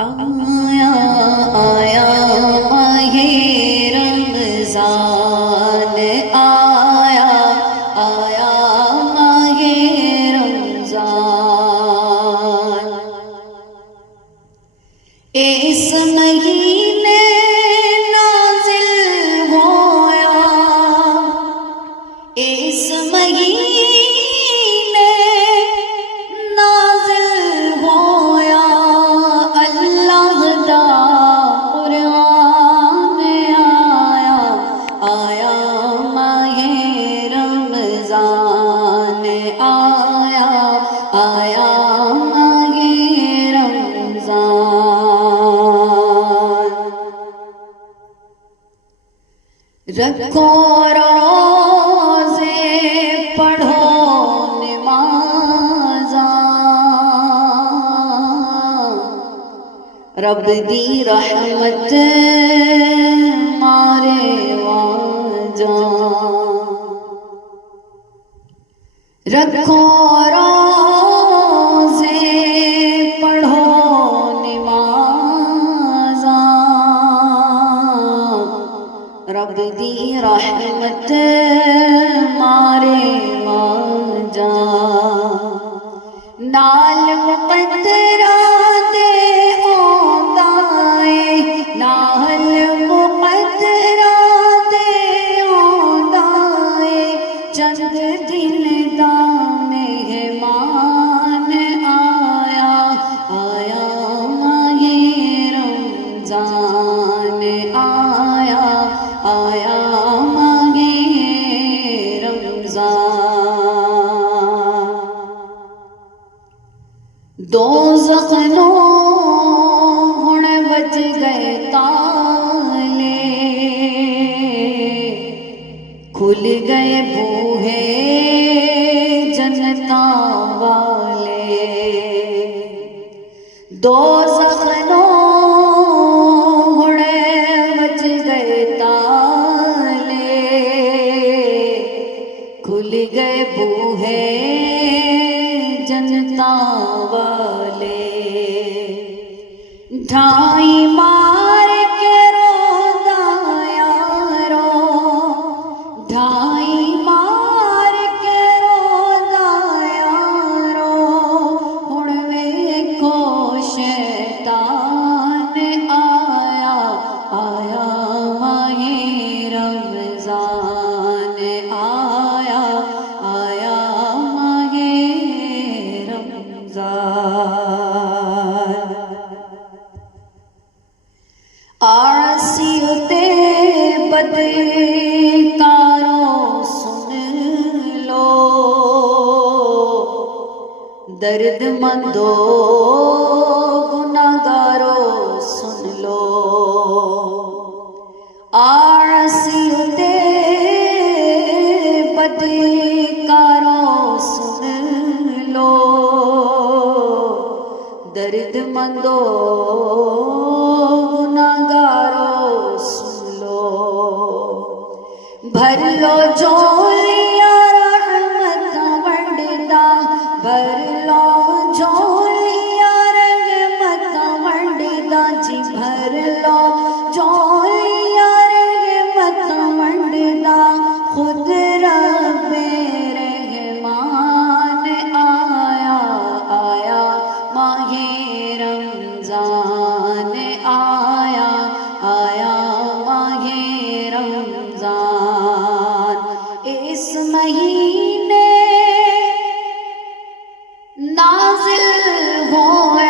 آیا آیا ماہ رمضان، آیا آیا ماہ رمضان، اس مہینے نازل ہویا، اس مہینے نازل ہویا اللہ دا قرآن، آیا آیا ماہ رمضان، آیا آیا ماہ رمضان، رکھو روزے پڑھو نمازاں، رب دی رحمت مارے واجاں، رکھو روزے پڑھو نمازاں، رب دی رحمت مارے واجاں، نال مقدرات آندا اے، نال مقدرات آندا اے، چند دن دا مہمان، آیا آیا ماہ رمضان، آیا آیا ماہ رمضان، دوزخ نو ہن بج گئے تالے، کھل گئے بوہے جنتاں والے، دوزخ نو ہن بج گئے تالے، کھل گئے بوہے جنتاں والے، ڈھائی مار کے روندا یارو، ڈھائی مار کے روندا یارو، ہن ویکھو شیطان، آیا آیا ماہ رمضان، آیا آیا ماہ رمضان، آرسی تے بدکاروں سن لو، درد مندو گناہگاروں سن لو، آرسی تے بدکاروں سن لو، درد مندو گناہگاروں سن لو، بھر لو جھولیاں رحمت ونڈدا، بھر لو جھولیاں رحمت ونڈدا جی، بھر لو جھولیاں رحمت ونڈدا، خود رب رحمان، آیا آیا ماہ رمضان، آیا آیا ماہ رمضان، اس مہینے نازل ہویا